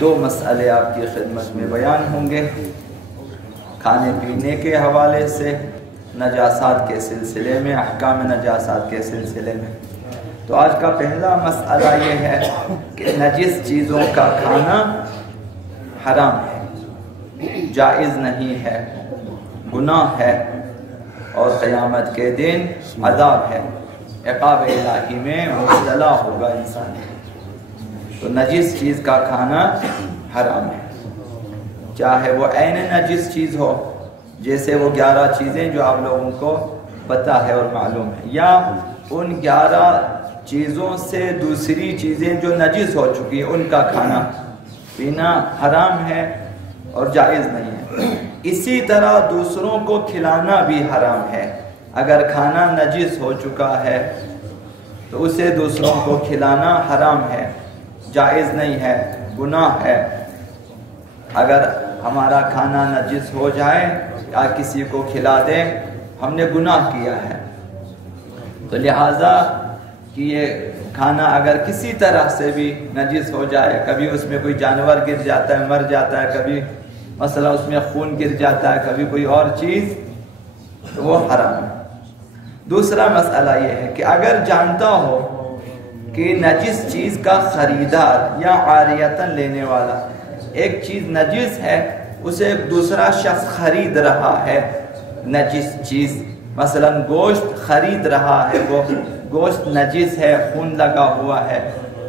دو مسئلے آپ کی خدمت میں بیان ہوں گے کھانے پینے کے حوالے سے، نجاسات کے سلسلے میں، احکام نجاسات کے سلسلے میں۔ تو آج کا پہلا مسئلہ یہ ہے کہ نجس چیزوں کا کھانا حرام ہے، جائز نہیں ہے، گناہ ہے، اور قیامت کے دن عذاب ہے، عقاب الہی میں مبتلا ہوگا انسان۔ تو نجس چیز کا کھانا حرام ہے، چاہے وہ عین نجس چیز ہو، جیسے وہ 11 چیزیں جو آپ لوگوں کو پتہ ہے اور معلوم ہے، یا ان 11 چیزوں سے دوسری چیزیں جو نجس ہو چکی ہیں ان کا کھانا پینا حرام ہے اور جائز نہیں ہے۔ اسی طرح دوسروں کو کھلانا بھی حرام ہے۔ اگر کھانا نجس ہو چکا ہے تو اسے دوسروں کو کھلانا حرام ہے، جائز نہیں ہے، گناہ ہے۔ اگر ہمارا کھانا نجس ہو جائے یا کسی کو کھلا دے، ہم نے گناہ کیا ہے۔ تو لہٰذا کہ یہ کھانا اگر کسی طرح سے بھی نجس ہو جائے، کبھی اس میں کوئی جانور گر جاتا ہے، مر جاتا ہے، کبھی مثلا اس میں خون گر جاتا ہے، کبھی کوئی اور چیز، تو وہ حرام ہے۔ دوسرا مسئلہ یہ ہے کہ اگر جانتا ہو کہ نجس چیز کا خریدار یا عاریتاً لینے والا، ایک چیز نجس ہے، اسے دوسرا شخص خرید رہا ہے، نجس چیز مثلا گوشت خرید رہا ہے، وہ گوشت نجس ہے، خون لگا ہوا ہے،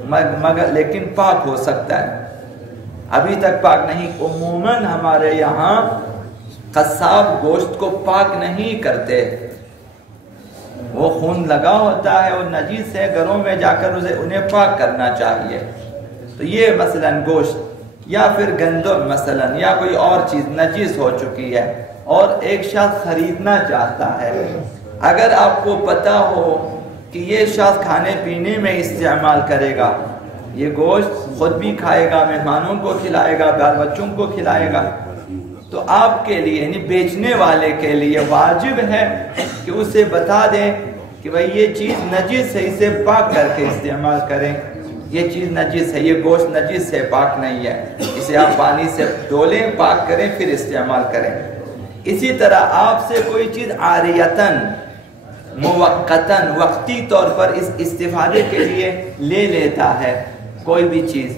مگر لیکن پاک ہو سکتا ہے، ابھی تک پاک نہیں۔ عموماً ہمارے یہاں قصاب گوشت کو پاک نہیں کرتے، وہ خون لگا ہوتا ہے، وہ نجس ہے، گھروں میں جا کر انہیں پاک کرنا چاہیے۔ تو یہ مثلا گوشت یا پھر گندم مثلا یا کوئی اور چیز نجس ہو چکی ہے اور ایک شخص خریدنا چاہتا ہے، اگر آپ کو پتہ ہو کہ یہ شخص کھانے پینے میں استعمال کرے گا، یہ گوشت خود بھی کھائے گا، مہمانوں کو کھلائے گا، بال بچوں کو کھلائے گا، تو آپ کے لیے یعنی بیچنے والے کے لیے واجب ہے کہ اسے بتا دیں کہ بھئی یہ چیز نجس ہے، اسے پاک کر کے استعمال کریں، یہ چیز نجس ہے، یہ گوشت نجس ہے، پاک نہیں ہے، اسے آپ پانی سے دھولیں، پاک کریں، پھر استعمال کریں۔ اسی طرح آپ سے کوئی چیز عاریتاً موقتاً وقتی طور پر اس استفادے کے لیے لے لیتا ہے کوئی بھی چیز،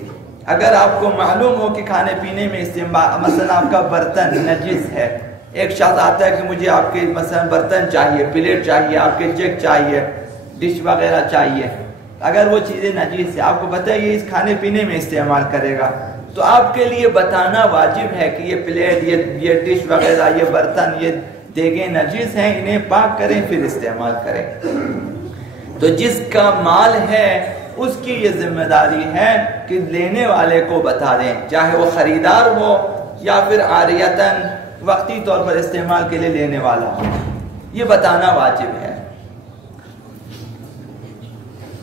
اگر آپ کو معلوم ہو کہ کھانے پینے میں استعمال، مثلا آپ کا برتن نجس ہے، ایک شخص آتا ہے کہ مجھے آپ کے مثلا برتن چاہیے، پلیٹ چاہیے، آپ کے جگ چاہیے، ڈش وغیرہ چاہیے، اگر وہ چیزیں نجس ہے، آپ کو پتہ ہے یہ اس کھانے پینے میں استعمال کرے گا، تو آپ کے لیے بتانا واجب ہے کہ یہ پلیٹ، یہ ڈش وغیرہ، یہ برتن، یہ دیگیں نجس ہیں، انہیں پاک کریں پھر استعمال کریں۔ تو جس کا مال ہے اس کی یہ ذمہ داری ہے کہ لینے والے کو بتا دیں، چاہے وہ خریدار ہو یا پھر عاریتاً وقتی طور پر استعمال کے لیے لینے والا ہو، یہ بتانا واجب ہے۔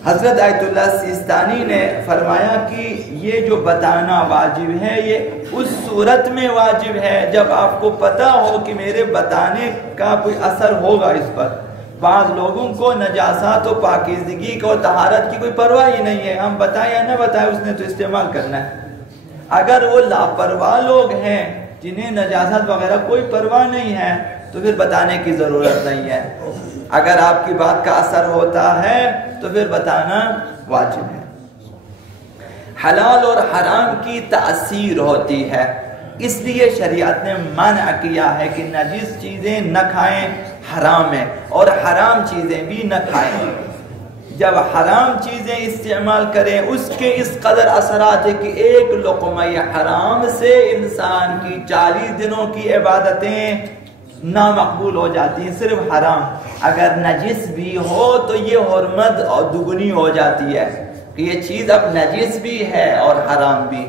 حضرت آیت اللہ سیستانی نے فرمایا کہ یہ جو بتانا واجب ہے یہ اس صورت میں واجب ہے جب آپ کو پتہ ہو کہ میرے بتانے کا کوئی اثر ہوگا اس پر۔ بعض لوگوں کو نجاسات و پاکیزگی کو طہارت کی کوئی پرواہ ہی نہیں ہے، ہم بتائیں یا نہ بتائیں اس نے تو استعمال کرنا ہے۔ اگر وہ لاپرواہ لوگ ہیں جنہیں نجاسات وغیرہ کوئی پرواہ نہیں ہے تو پھر بتانے کی ضرورت نہیں ہے، اگر آپ کی بات کا اثر ہوتا ہے تو پھر بتانا واجب ہے۔ حلال اور حرام کی تأثیر ہوتی ہے، اس لیے شریعت نے منع کیا ہے کہ نجس چیزیں نہ کھائیں، حرام ہے، اور حرام چیزیں بھی نہ کھائیں۔ جب حرام چیزیں استعمال کریں اس کے اس قدر اثرات ہے کہ ایک لقمہ حرام سے انسان کی 40 دنوں کی عبادتیں نامقبول ہو جاتی ہیں، صرف حرام۔ اگر نجس بھی ہو تو یہ حرمت اور دگنی ہو جاتی ہے کہ یہ چیز اب نجس بھی ہے اور حرام بھی،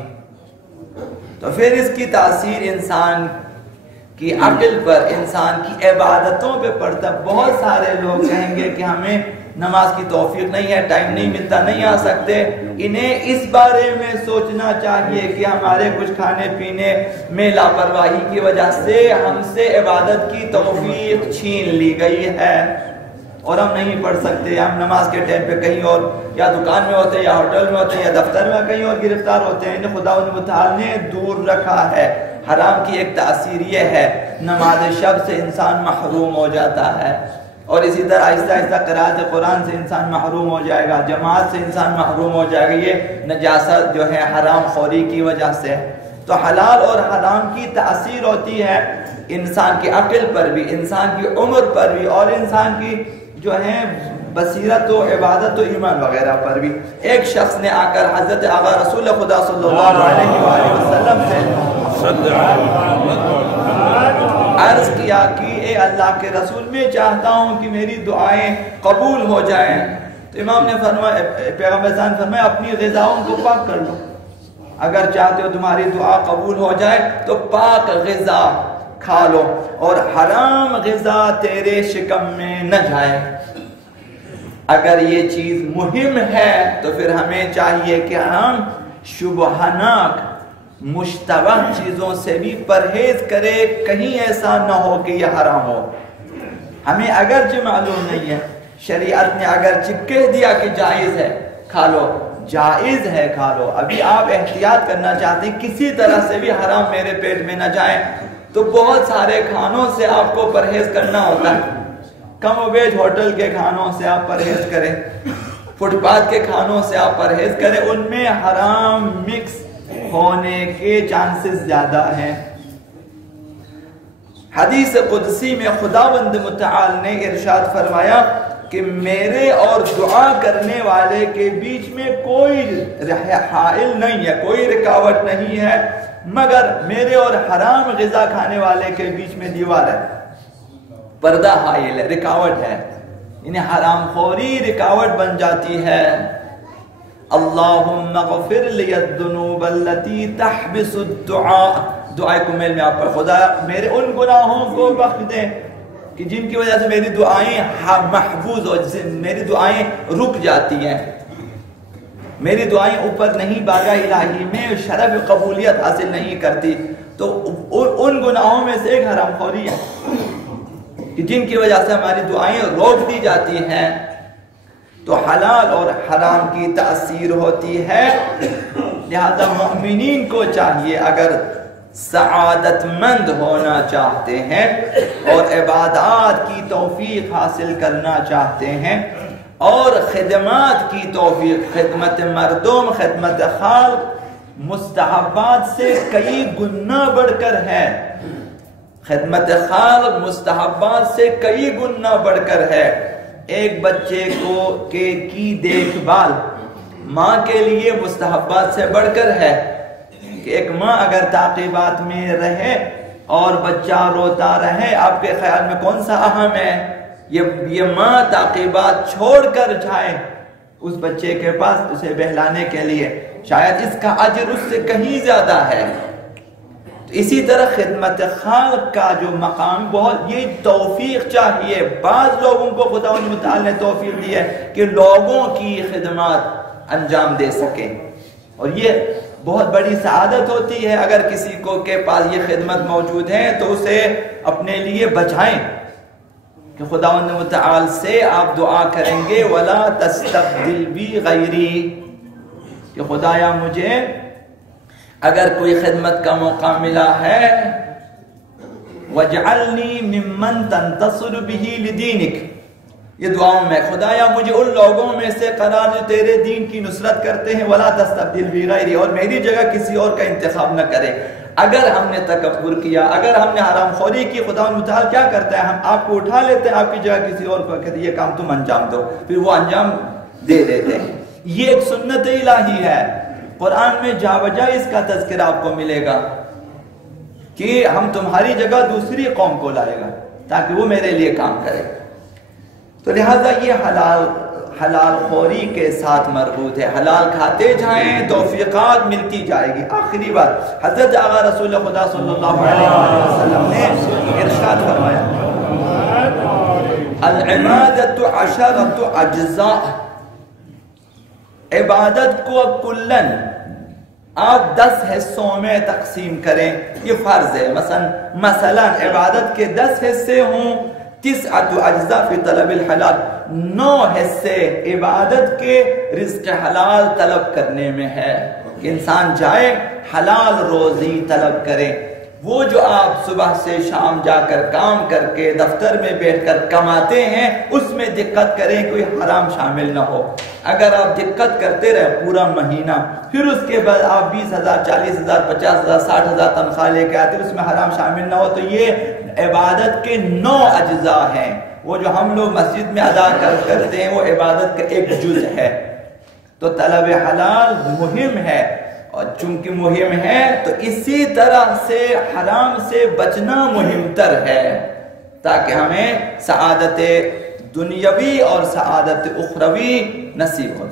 تو پھر اس کی تاثیر انسان کی عقل پر، انسان کی عبادتوں پہ پڑتا۔ بہت سارے لوگ کہیں گے کہ ہمیں نماز کی توفیق نہیں ہے، ٹائم نہیں ملتا، نہیں آ سکتے، انہیں اس بارے میں سوچنا چاہیے کہ ہمارے کچھ کھانے پینے میں لاپرواہی کی وجہ سے ہم سے عبادت کی توفیق چھین لی گئی ہے۔ اور ہم نہیں پڑھ سکتے، ہم نماز کے ٹائم پہ کہیں اور یا دکان میں ہوتے ہیں یا ہوٹل میں ہوتے ہیں یا دفتر میں کہیں اور گرفتار ہوتے ہیں. انہیں خداوند متعال نے دور رکھا ہے. حرام کی ایک تاثیر یہ ہے نماز شب سے انسان محروم ہو جاتا ہے، اور اسی طرح آہستہ آہستہ قرأت قرآن سے انسان محروم ہو جائے گا، جماعت سے انسان محروم ہو جائے گا. یہ نجاست جو ہے حرام خوری کی وجہ سے. تو حلال اور حرام کی تاثیر ہوتی ہے انسان کی عقل پر بھی، انسان کی عمر پر بھی، اور انسان کی جو ہے بصیرت و عبادت و ایمان وغیرہ پر بھی. ایک شخص نے آ کر حضرت آقا رسول خدا صلی اللہ علیہ وآلہ وسلم سے عرض کیا کہ اے اللہ کے رسول، میں چاہتا ہوں کہ میری دعائیں قبول ہو جائیں. تو امام نے فرمایا، پیغمبر نے فرمایا اپنی غذاؤں کو پاک کر لو. اگر چاہتے ہو تمہاری دعا قبول ہو جائے تو پاک غذا کھا لو اور حرام غذا تیرے شکم میں نہ جائے. اگر یہ چیز مہم ہے تو پھر ہمیں چاہیے کہ ہم شبہناک مشتبہ چیزوں سے بھی پرہیز کرے، کہیں ایسا نہ ہو کہ یہ حرام ہو. ہمیں اگرچہ معلوم نہیں ہے، شریعت نے اگرچہ کہہ دیا کہ جائز ہے کھا لو، جائز ہے کھا لو، ابھی آپ احتیاط کرنا چاہتے ہیں کسی طرح سے بھی حرام میرے پیٹ میں نہ جائے، تو بہت سارے کھانوں سے آپ کو پرہیز کرنا ہوتا ہے. کم و بیش ہوٹل کے کھانوں سے آپ پرہیز کریں، فٹ پاتھ کے کھانوں سے آپ پرہیز کریں، ان میں حرام مکس ہونے کے چانسز زیادہ ہیں. حدیث قدسی میں خداوند متعال نے ارشاد فرمایا کہ میرے اور دعا کرنے والے کے بیچ میں کوئی حائل نہیں ہے، کوئی رکاوٹ نہیں ہے، مگر میرے اور حرام غذا کھانے والے کے بیچ میں دیوار ہے، پردہ حائل ہے، رکاوٹ ہے. انہیں حرام خوری رکاوٹ بن جاتی ہے. اللہم اغفر لی الذنوب التي تحبس الدعاء. دعائے کمیل میں آپ پر خدا میرے ان گناہوں کو بخش دیں کہ جن کی وجہ سے میری دعائیں محفوظ ہو، جسے میری دعائیں رک جاتی ہیں، میری دعائیں اوپر نہیں بارگاہ الہی میں شرف قبولیت حاصل نہیں کرتی. تو ان گناہوں میں سے ایک حرام خوری ہے کہ جن کی وجہ سے ہماری دعائیں روک دی جاتی ہیں. تو حلال اور حرام کی تاثیر ہوتی ہے. لہذا مومنین کو چاہیے اگر سعادت مند ہونا چاہتے ہیں اور عبادات کی توفیق حاصل کرنا چاہتے ہیں اور خدمات کی توفیق، خدمت مردم، خدمت خالق مستحبات سے کئی گنا بڑھ کر ہے. خدمت خالق مستحبات سے کئی گنا بڑھ کر ہے. ایک بچے کی دیکھ بھال ماں کے لیے مستحبات سے بڑھ کر ہے کہ ایک ماں اگر تعقیبات میں رہے اور بچہ روتا رہے، آپ کے خیال میں کون سا اہم ہے؟ یہ ماں تعقیبات چھوڑ کر جائے اس بچے کے پاس اسے بہلانے کے لیے، شاید اس کا اجر اس سے کہیں زیادہ ہے. اسی طرح خدمت خالق کا جو مقام بہت، یہ توفیق چاہیے. بعض لوگوں کو خداوند متعال نے توفیق دی ہے کہ لوگوں کی خدمات انجام دے سکیں، اور یہ بہت بڑی سعادت ہوتی ہے. اگر کسی کو کے پاس یہ خدمت موجود ہے تو اسے اپنے لیے بچائیں کہ خداوند متعال سے آپ دعا کریں گے وَلَا تَسْتَبْدِلْ بِي غَيْرِي، کہ خدایا مجھے اگر کوئی خدمت کا موقع ملا ہے وَجْعَلْنِي مِمَّنْ تَنْتَصِرُ بِهِ لِدِينِكَ، یہ دعاؤں میں خدایا مجھے ان لوگوں میں سے قرار جو تیرے دین کی نصرت کرتے ہیں. وَلَا تَسْتَبْدِلْ بِي غَيْرِي، اور میری جگہ کسی اور کا انتخاب نہ کرے. اگر ہم نے تکبر کیا، اگر ہم نے حرام خوری کی، خداوند متعال کیا کرتا ہے؟ ہم آپ کو اٹھا لیتے ہیں، آپ کی جگہ کسی اور کو کہتے ہیں یہ کام تم انجام دو، پھر وہ انجام دے دیتے ہیں. یہ ایک سنت الہی ہے. قرآن میں جا بجا اس کا تذکرہ آپ کو ملے گا کہ ہم تمہاری جگہ دوسری قوم کو لائے گا تاکہ وہ میرے لیے کام کرے. تو لہٰذا یہ حلال خوری کے ساتھ مربوط ہے. حلال کھاتے جائیں، توفیقات ملتی جائے گی. آخری بات، حضرت آقا رسول خدا صلی اللہ علیہ وسلم نے ارشاد فرمایا العبادت 10 اجزاء، عبادت کو کلن آپ 10 حصوں میں تقسیم کریں، یہ فرض ہے. مثلا عبادت کے 10 حصے ہوں تسعۃ اجزاء فی طلب الحلال، 9 حصے عبادت کے رزق حلال طلب کرنے میں ہے کہ انسان جائے حلال روزی طلب کرے۔ وہ جو آپ صبح سے شام جا کر کام کر کے دفتر میں بیٹھ کر کماتے ہیں، اس میں دقت کریں کوئی حرام شامل نہ ہو۔ اگر آپ دقت کرتے رہے پورا مہینہ، پھر اس کے بعد آپ 20,000 40,000 50,000 60,000 تنخواہ لے کے آتے، اس میں حرام شامل نہ ہو، تو یہ عبادت کے 9 اجزاء ہیں۔ وہ جو ہم لوگ مسجد میں ادا کرتے ہیں وہ عبادت کا ایک جز ہے۔ تو طلب حلال مہم ہے، اور چونکہ مہم ہے تو اسی طرح سے حرام سے بچنا مہم تر ہے، تاکہ ہمیں سعادت دنیاوی اور سعادت اخروی نصیب ہو۔